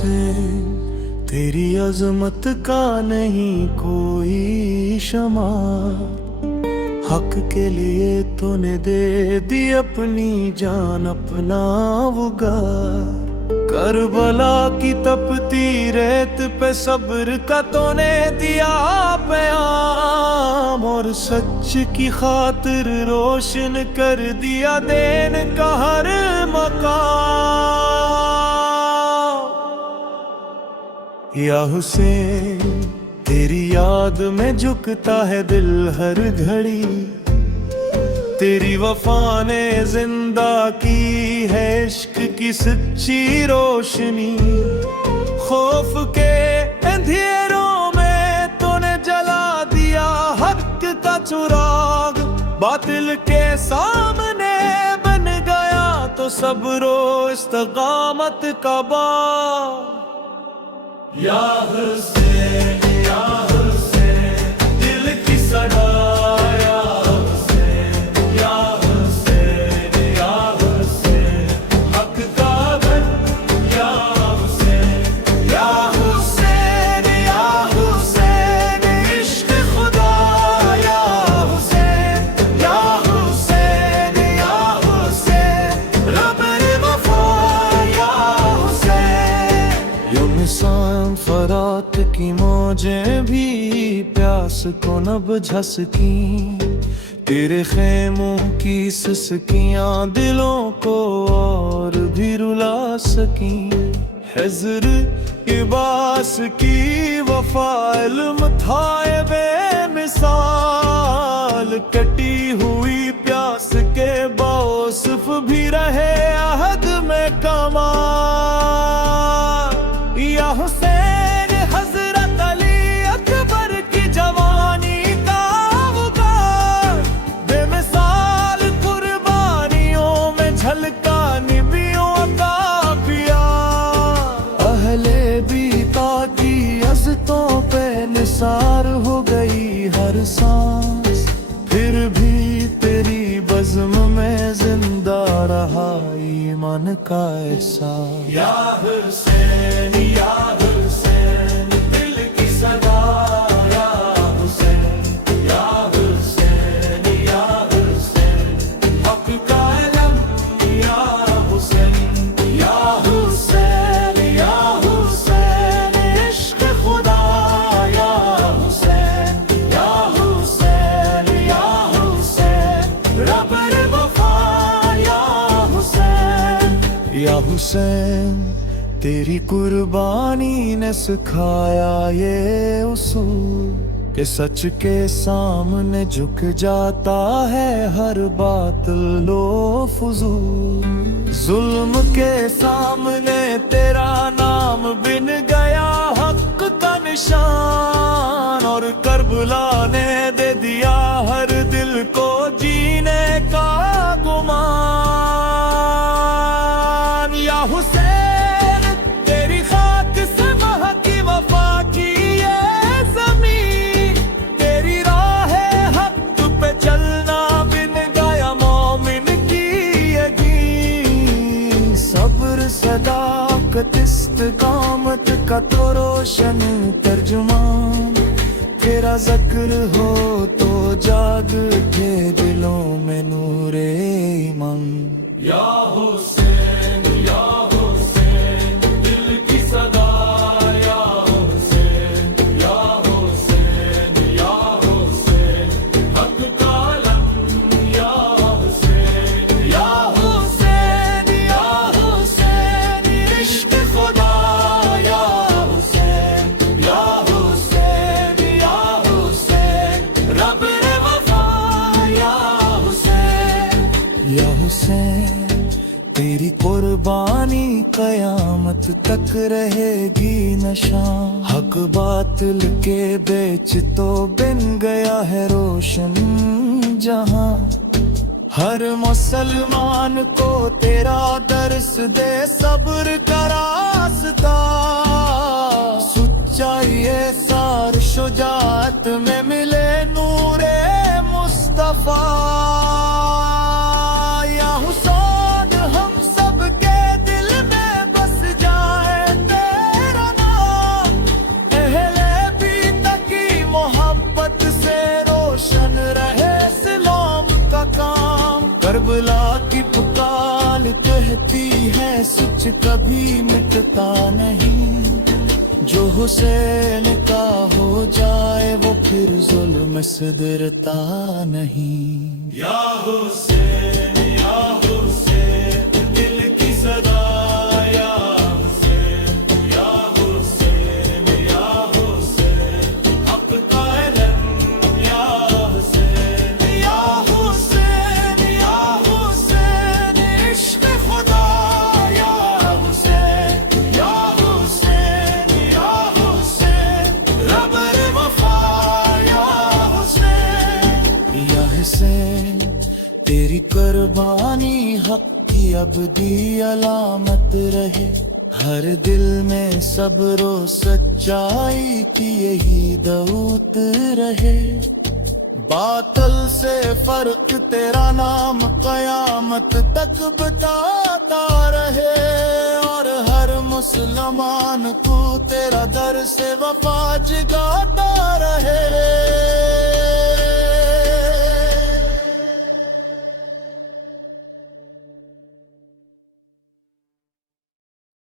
हुसैन, तेरी अजमत का नहीं कोई शमा। हक के लिए तूने दे दी अपनी जान, अपना उगार। करबला की तपती रेत पे सब्र का तूने दिया पैगाम, और सच की खातिर रोशन कर दिया दीन का हर मकाम। या हुसैन, तेरी याद में झुकता है दिल हर घड़ी, तेरी वफा ने जिंदा की है इश्क की सच्ची रोशनी। खौफ के अंधेरों में तूने जला दिया हक का चिराग, बातिल के सामने बन गया तो सब्रो इस्तकामत का बाग। या हुसैन, या हुसैन, दिल की सदा, या हुसैन, या हुसैन, या हुसैन, हक का बन, या हुसैन, या हुसैन, या हुसैन, इश्क खुदा, या हुसैन, या हुसैन, या हुसैन, रब-ए वफा, या हुसैन। यूं निशान फरात की मौजें भी प्यास को न बुझा सकी, तेरे खेमों की सिसकियां दिलों को और भी रुला सकी। हिज्र इबास की वफा इल्म था ये बेमिसाल, कटी हुई प्यास के बावसिफ भी रहे अहद में कमाल। या हुसैन, हजरत अली अकबर की जवानी का उगार, बेमिसाल कुर्बानियों में झलका निबियों का प्यार। अहले बीता की अज़तों पे निसार हो गई हर सांस, फिर भी तेरी बज़्म में जिंदा रहा ईमान का एहसास। या हुसैन, या हुसैन, दिल की सदा, या हुसैन, या हुसैन, या हुसैन, हक का इल्म, या हुसैन, या हुसैन, या हुसैन, इश्क खुदा, या हुसैन, या हुसैन, या हुसैन, रब-ए वफा, या हुसैन। या हुसैन, तेरी कुर्बानी ने सिखाया ये उसूल कि सच के सामने झुक जाता है हर बातिल लो फजूल। जुल्म के सामने तेरा नाम बिन गया हक का निशान, और करबला ने दे दिया हर दिल को जीने का गुमान। या हुसैन, तेरी खाक से महकी वफा की ये ज़मीन, तेरी राह हक पे चलना बिन गया मोमिन की यकीन। सब्र सदाकत इस्तिकामत का तो रोशन तर्जुमान, तेरा ज़िक्र हो तो जाग के दिलों में नूरे ईमान। या हुसैन, या हुसैन, दिल की सदा, या हुसैन, या हुसैन, या हुसैन, हक का इल्म, या हुसैन, या हुसैन, या हुसैन, इश्क खुदा, या हुसैन, या हुसैन, या हुसैन, रब-ए वफा, या हुसैन। या हुसैन, तेरी कुर्बानी कयामत तक रहेगी निशान, हक बातिल के बेच तो बिन गया है रोशन जहां। हर मुसलमान को तेरा दर्स दे सब्र का रास्ता, सच्चाई सार शुजाअत में मिले नूरे मुस्तफा। या हुसैन, हम सब के दिल में बस जाए सच कभी मिटता नहीं, जो हुसैन का हो जाए वो फिर जुल्म से डरता नहीं। या हुसैन दिल की सदा, या हुसैन या हुसैन या हुसैन, हक का इल्म या हुसैन या हुसैन या हुसैन, इश्क खुदा या हुसैन या हुसैन या हुसैन, रबर वफा या हुसैन। या हुसैन तेरी कुर्बानी हक की अबदी अलामत रहे, हर दिल में सब्रो सच्चाई की यही दऊत रहे। बातल से फर्क तेरा नाम कयामत तक बताता रहे, और हर मुसलमान को तेरा दर से वफा जगाता